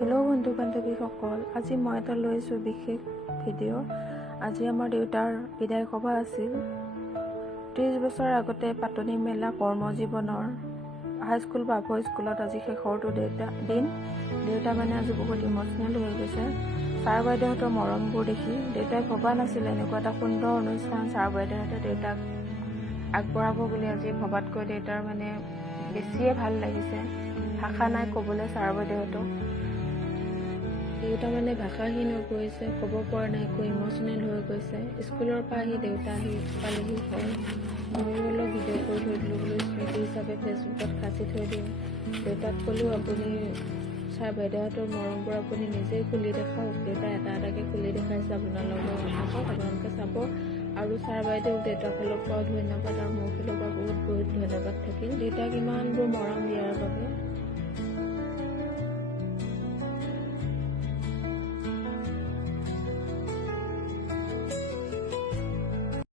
Hello' বন্ধু বান্ধৱীসকল, আজি মই এটা লৈছোঁ বিশেষ ভিডিঅ'। আজি আমাৰ দেউতাৰ বিদায় সভা আছিল। 30 বছৰ আগতে পাতনি মেলা কৰ্মজীৱনৰ হাইস্কুল বা স্কুলত আজি শেষৰটো দিন। দেউতা মানে আজি বহুত ইম'চনেল হৈ গৈছে। ছাৰ বাইদেউহঁতৰ মৰমবোৰ দেখি দেউতাই ভবা নাছিলে এনেকুৱা এটা সুন্দৰ অনুষ্ঠান ছাৰ বাইদেউহঁতে দেউতাক আগবঢ়াব বুলি। আজি ভবাতকৈ দেউতাৰ মানে বেছিয়ে ভাল লাগিছে। ভাষা নাই ক'বলৈ ছাৰ বাইদেউহঁতক। দেউতা মানে ভাষাহীন হৈ পৰিছে, ক'ব পৰা নাই, একো ইম'চনেল হৈ গৈছে। স্কুলৰ পৰা আহি দেউতা পালেহি হয়। ময়ো অলপ ভিডিঅ' কৰি থৈ দিলোঁ বুলি স্মৃতি হিচাপে ফেচবুকত সাঁচি থৈ দিওঁ। দেউতাক ক'লেও আপুনি ছাৰ বাইদেউহঁতৰ মৰমবোৰ আপুনি নিজেই খুলি দেখাওক। দেউতা এটা এটাকৈ খুলি দেখাইছে আপোনালোকৰ নাথাকক, আপোনালোকে চাব। আৰু ছাৰ বাইদেউ দেউতাৰ ফালৰ পৰাও ধন্যবাদ আৰু মোৰ ফালৰ পৰা বহুত বহুত ধন্যবাদ থাকিল দেউতাক ইমানবোৰ মৰম দিয়াৰ বাবে।